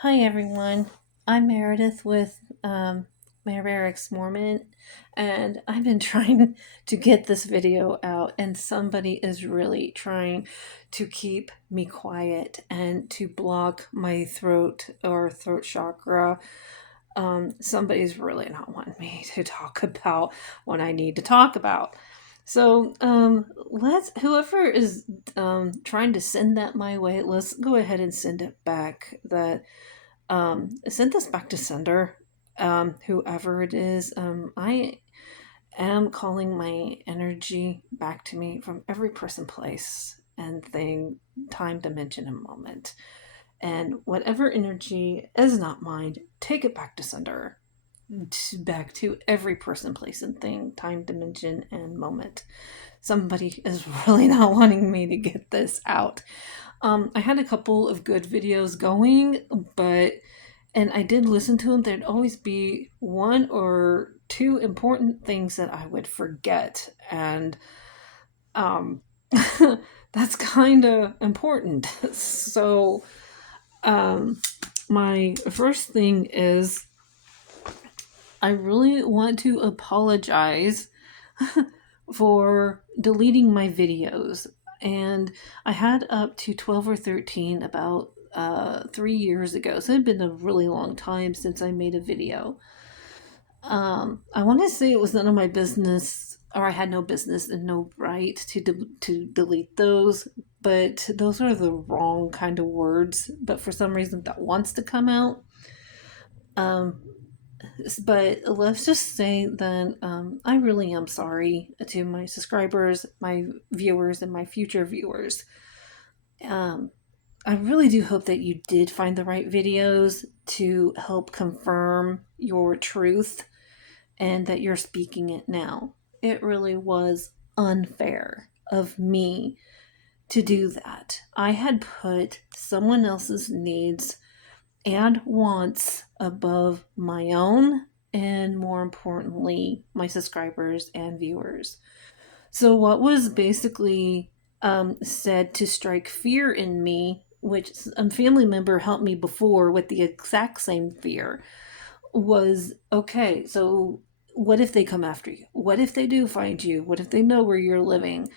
Hi everyone, I'm Meredith with Meredith's Mormon, and I've been trying to get this video out, and somebody is really trying to keep me quiet and to block my throat or throat chakra. Somebody's really not wanting me to talk about what I need to talk about. So let's whoever is trying to send that my way, let's go ahead and send it back. That send this back to sender, whoever it is. I am calling my energy back to me from every person, place, and thing, time, dimension, and moment. And whatever energy is not mine, take it back to sender, back to every person, place, and thing, time, dimension, and moment. Somebody is really not wanting me to get this out. I had a couple of good videos going, but and I did listen to them. There'd always be one or two important things that I would forget, and um, that's kind of important. So, um, my first thing is I really want to apologize for deleting my videos. And I had up to 12 or 13 about 3 years ago. So it had been a really long time since I made a video. I want to say it was none of my business, or I had no business and no right to delete those. But those are the wrong kind of words. But for some reason, that wants to come out. Um, but let's just say that I really am sorry to my subscribers, my viewers, and my future viewers. Um, I really do hope that you did find the right videos to help confirm your truth and that you're speaking it now. It really was unfair of me to do that. I had put someone else's needs and wants above my own, and more importantly, my subscribers and viewers. So, what was basically said to strike fear in me, which a family member helped me before with the exact same fear, was okay, so what if they come after you? What if they do find you? What if they know where you're living?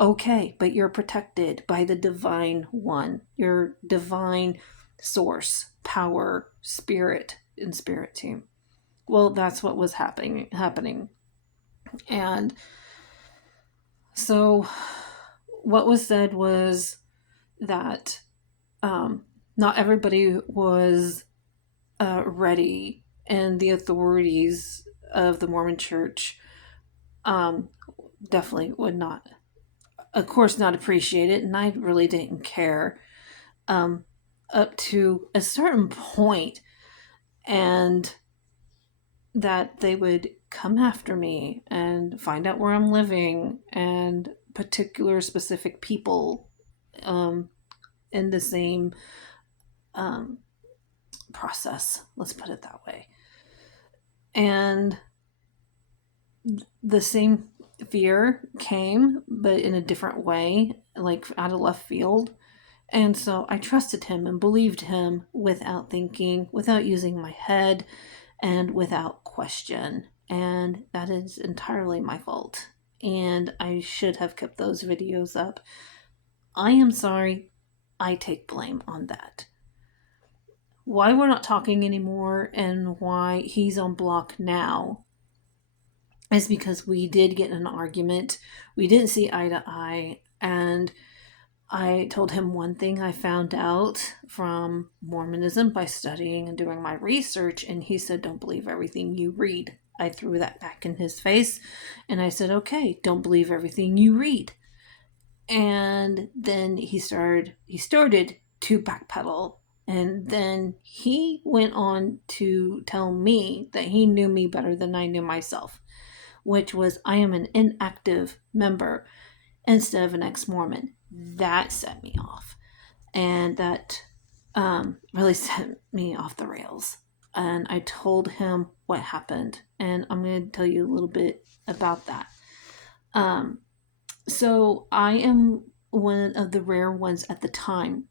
Okay, but you're protected by the divine one, your divine source, power, spirit, and spirit team. Well, that's what was happening. And so what was said was that not everybody was ready, and the authorities of the Mormon Church um, definitely would not, of course, not appreciate it, and I really didn't care um, up to a certain point, and that they would come after me and find out where I'm living and particular specific people um, in the same um, process. Let's put it that way. And the same fear came, but in a different way, like out of left field. And so I trusted him and believed him without thinking, without using my head, and without question. And that is entirely my fault. And I should have kept those videos up. I am sorry. I take blame on that. Why we're not talking anymore and why he's on block now is because we did get in an argument. We didn't see eye to eye, and I told him one thing I found out from Mormonism by studying and doing my research, and he said, "Don't believe everything you read." I threw that back in his face, and I said, "Okay, don't believe everything you read." And then he started to backpedal, and then he went on to tell me that he knew me better than I knew myself, which was I am an inactive member instead of an ex Mormon. That set me off. And that really set me off the rails. And I told him what happened. And I'm going to tell you a little bit about that. Um, so I am one of the rare ones at the time.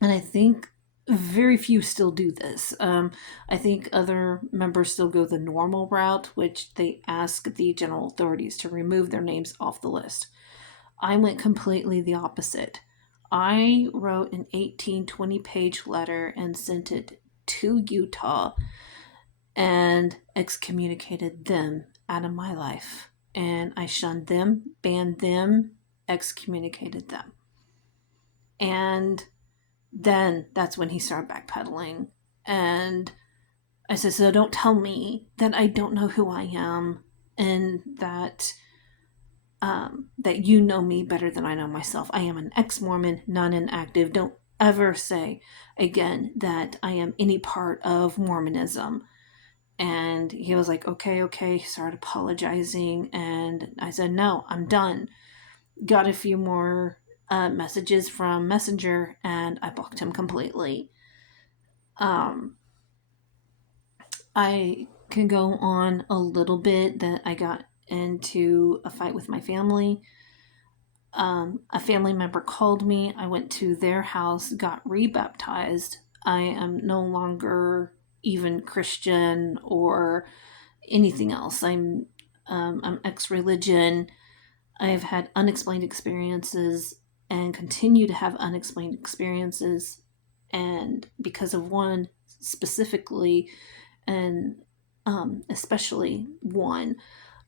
And I think very few still do this. I think other members still go the normal route, which they ask the general authorities to remove their names off the list. I went completely the opposite. I wrote an 18-20 page letter and sent it to Utah and excommunicated them out of my life. And I shunned them, banned them, excommunicated them. And then that's when he started backpedaling. And I said, so don't tell me that I don't know who I am and that that you know me better than I know myself. I am an ex-Mormon, not an active. Don't ever say again that I am any part of Mormonism. And he was like, okay, started apologizing. And I said, no, I'm done. Got a few more messages from Messenger, and I blocked him completely. I can go on a little bit that I got into a fight with my family. A family member called me. I went to their house, got rebaptized. I am no longer even Christian or anything else. I'm ex-religion. I have had unexplained experiences and continue to have unexplained experiences. And because of one specifically, and especially one,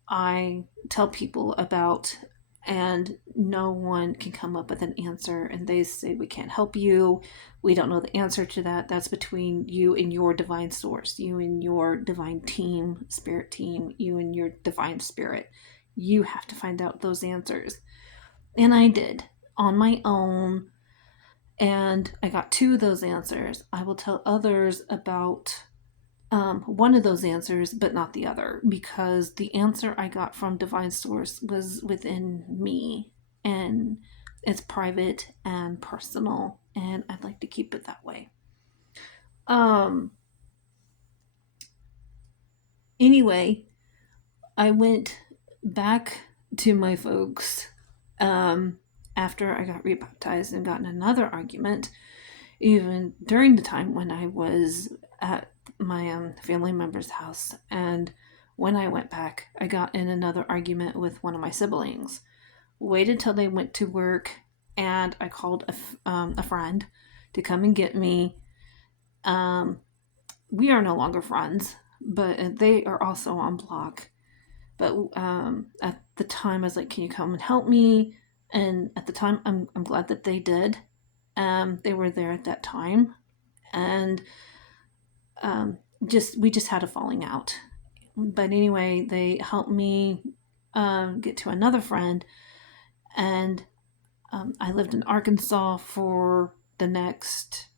I tell people about, and no one can come up with an answer. And they say, we can't help you. We don't know the answer to that. That's between you and your divine source, you and your divine team, spirit team, you and your divine spirit. You have to find out those answers. And I did on my own. And I got 2 of those answers. I will tell others about one of those answers, but not the other, because the answer I got from Divine Source was within me, and it's private and personal, and I'd like to keep it that way. Anyway, I went back to my folks after I got rebaptized and got in another argument, even during the time when I was at my family member's house. And when I went back, I got in another argument with one of my siblings. Waited till they went to work, and I called a friend to come and get me. We are no longer friends, but they are also on block. But at the time, I was like, "Can you come and help me?" And at the time, I'm glad that they did. They were there at that time, and we just had a falling out. But anyway, they helped me get to another friend, and I lived in Arkansas for the next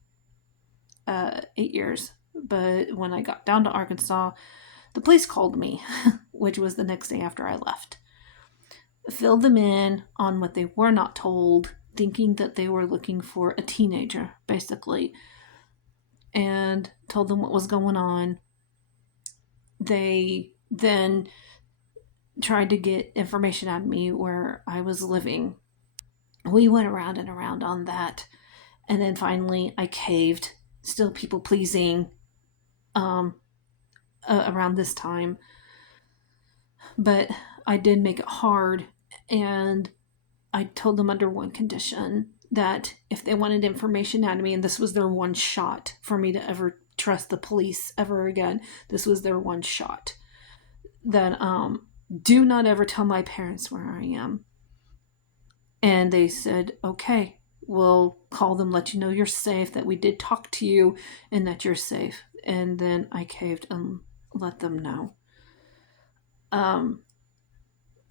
8 years. But when I got down to Arkansas, the police called me, which was the next day after I left. Filled them in on what they were not told, thinking that they were looking for a teenager, basically, and told them what was going on. They then tried to get information out of me where I was living. We went around and around on that, and then finally I caved. Still people pleasing around this time, but I did make it hard, and I told them under one condition, that if they wanted information out of me, and this was their one shot for me to ever trust the police ever again, this was their one shot, that do not ever tell my parents where I am. And they said, okay, we'll call them, let you know you're safe, that we did talk to you and that you're safe. And then I caved and let them know.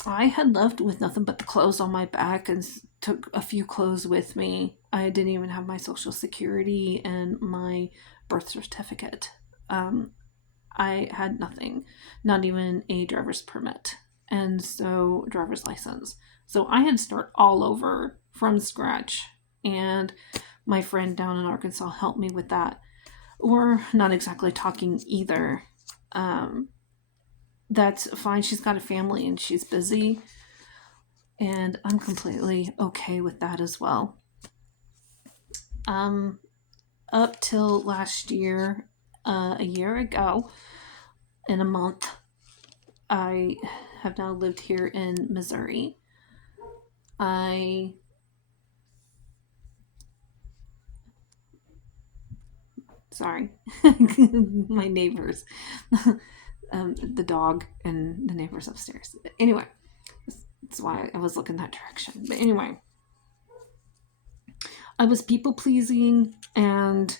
I had left with nothing but the clothes on my back and took a few clothes with me. I didn't even have my social security and my birth certificate. I had nothing, not even a driver's permit, and so driver's license. So I had to start all over from scratch, and my friend down in Arkansas helped me with that. We're not exactly talking either. That's fine. She's got a family and she's busy, and I'm completely okay with that as well. up till last year, a year ago, in a month, I have now lived here in Missouri. Sorry, my neighbors, the dog and the neighbors upstairs. Anyway, that's why I was looking that direction. But anyway, I was people pleasing and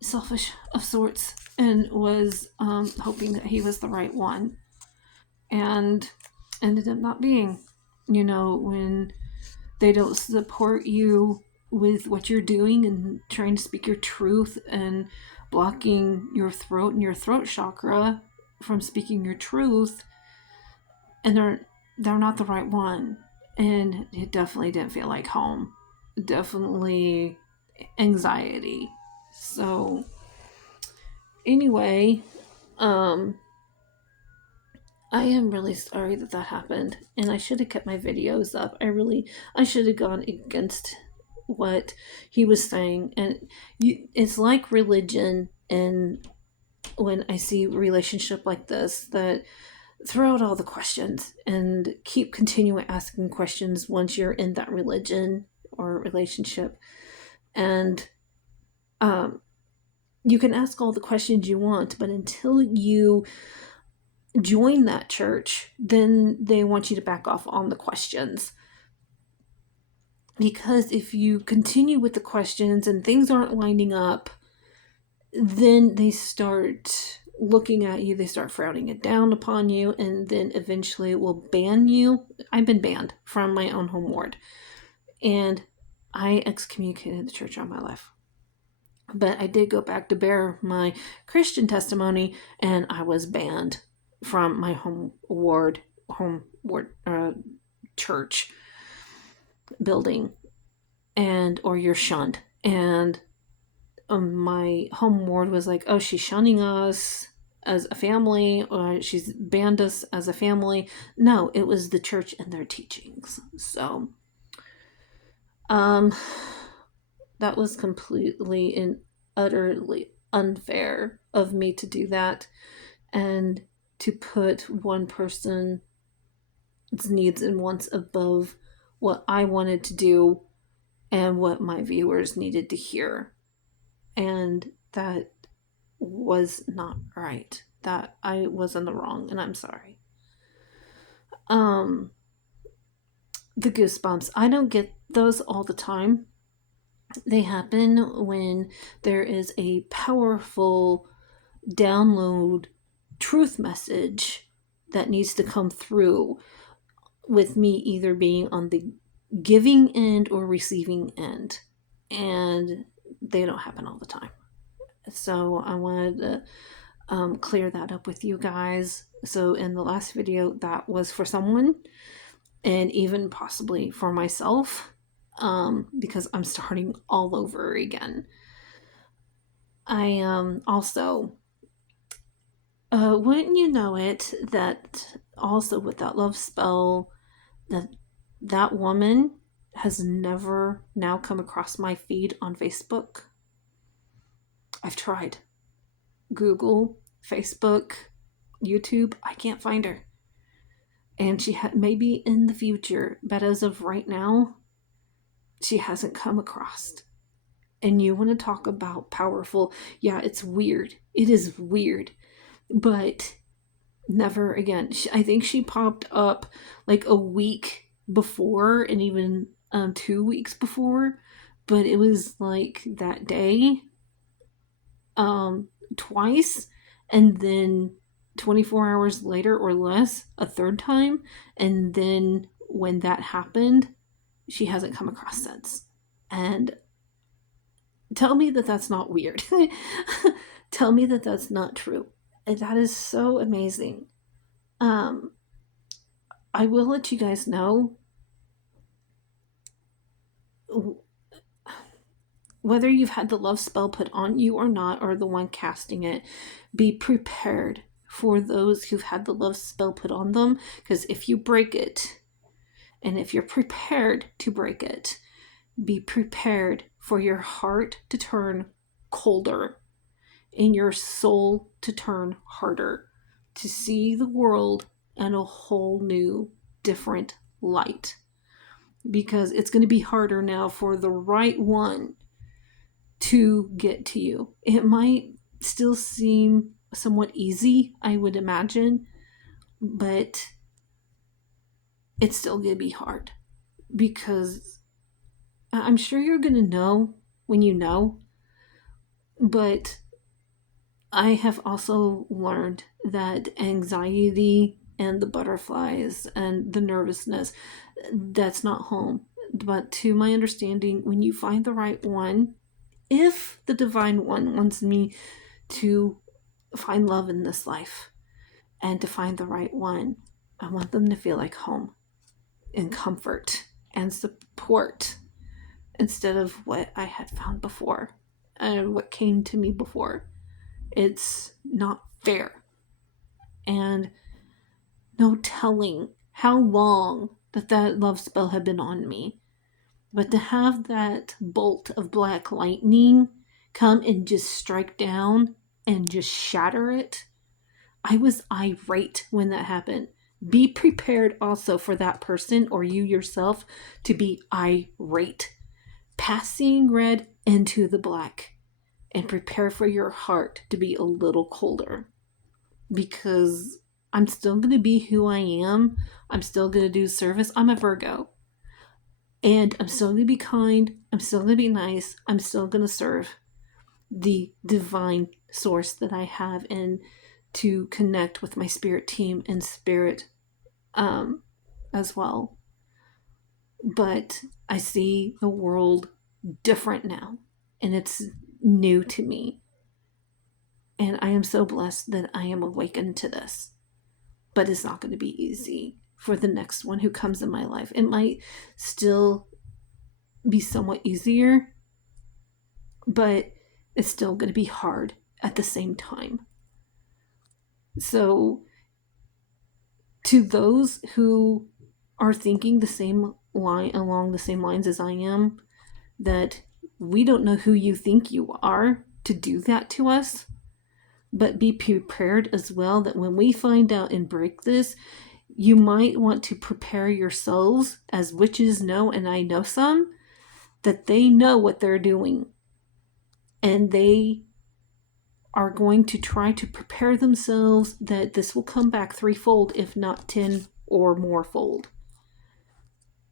selfish of sorts, and was hoping that he was the right one, and ended up not being. When they don't support you with what you're doing and trying to speak your truth and blocking your throat and your throat chakra from speaking your truth, and they're not the right one. And it definitely didn't feel like home. Definitely anxiety. So anyway, I am really sorry that happened, and I should have kept my videos up. I should have gone against what he was saying. And it's like religion, and when I see a relationship like this, that throw out all the questions and keep continuing asking questions once you're in that religion or relationship. And you can ask all the questions you want, but until you join that church, then they want you to back off on the questions. Because if you continue with the questions and things aren't lining up, then they start looking at you, they start frowning it down upon you, and then eventually it will ban you. I've been banned from my own home ward, and I excommunicated the church all my life. But I did go back to bear my Christian testimony, and I was banned from my home ward church building, or you're shunned. And my home ward was like, oh, she's shunning us as a family, or she's banned us as a family. No, it was the church and their teachings. So that was completely and utterly unfair of me to do that, and to put one person's needs and wants above what I wanted to do and what my viewers needed to hear. And that was not right. That I was in the wrong, and I'm sorry. The goosebumps, I don't get those all the time. They happen when there is a powerful download truth message that needs to come through, with me either being on the giving end or receiving end. And they don't happen all the time. So I wanted to clear that up with you guys. So in the last video, that was for someone, and even possibly for myself, because I'm starting all over again. I also, wouldn't you know it, that also with that love spell, that woman has never now come across my feed on Facebook. I've tried Google, Facebook, YouTube. I can't find her. And she maybe in the future, but as of right now, she hasn't come across. And you want to talk about powerful? Yeah, it's weird. It is weird. But never again. I think she popped up like a week before, and even 2 weeks before. But it was like that day twice, and then 24 hours later or less a third time. And then when that happened, she hasn't come across since. And tell me that that's not weird. Tell me that that's not true. And that is so amazing. I will let you guys know, whether you've had the love spell put on you or not, or the one casting it, be prepared for those who've had the love spell put on them. Because if you break it, and if you're prepared to break it, Be prepared for your heart to turn colder and your soul to turn harder, to see the world in a whole new, different light. Because it's going to be harder now for the right one to get to you. It might still seem somewhat easy, I would imagine, but it's still going to be hard, because I'm sure you're going to know when you know, but I have also learned that anxiety and the butterflies and the nervousness, that's not home. But to my understanding, when you find the right one, if the divine one wants me to find love in this life and to find the right one, I want them to feel like home and comfort and support, instead of what I had found before and what came to me before. It's not fair. And no telling how long that love spell had been on me. But to have that bolt of black lightning come and just strike down and just shatter it, I was irate when that happened. Be prepared also for that person or you yourself to be irate. Passing red into the black, and prepare for your heart to be a little colder, because I'm still going to be who I am. I'm still going to do service. I'm a Virgo, and I'm still going to be kind. I'm still going to be nice. I'm still going to serve the divine source that I have, and to connect with my spirit team and spirit as well. But I see the world different now, and it's new to me. And I am so blessed that I am awakened to this. But it's not going to be easy for the next one who comes in my life. It might still be somewhat easier, but it's still going to be hard at the same time. So, to those who are thinking the same line, along the same lines as I am, that we don't know who you think you are to do that to us, but be prepared as well that when we find out and break this, you might want to prepare yourselves, as witches know, and I know some, that they know what they're doing. And they are going to try to prepare themselves that this will come back threefold, if not 10 or more fold.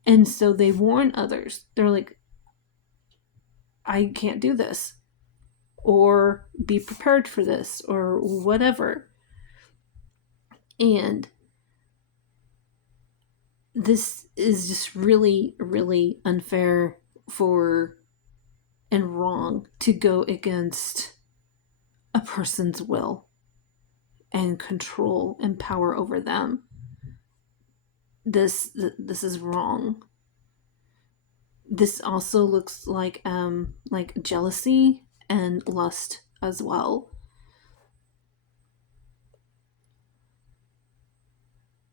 And so they warn others. They're like, I can't do this, or be prepared for this, or whatever. And this is just really, really unfair for and wrong to go against a person's will and control and power over them. This is wrong. This also looks like jealousy and lust as well.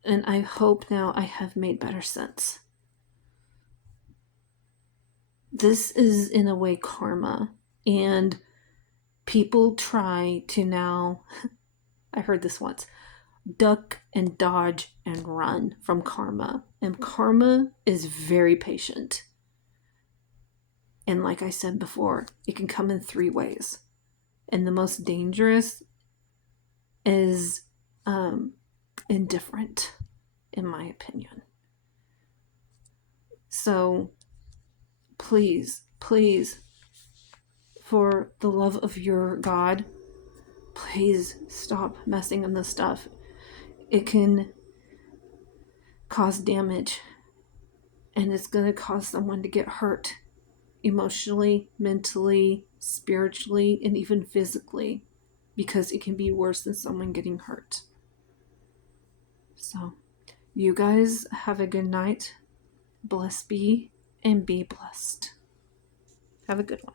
And I hope now I have made better sense. This is in a way karma, and people try to now, I heard this once, duck and dodge and run from karma. And karma is very patient. And like I said before, it can come in 3 ways. And the most dangerous is indifferent, in my opinion. So please, please, for the love of your God, please stop messing in this stuff. It can cause damage, and it's going to cause someone to get hurt emotionally, mentally, spiritually, and even physically, because it can be worse than someone getting hurt. So, you guys have a good night. Blessed be, and be blessed. Have a good one.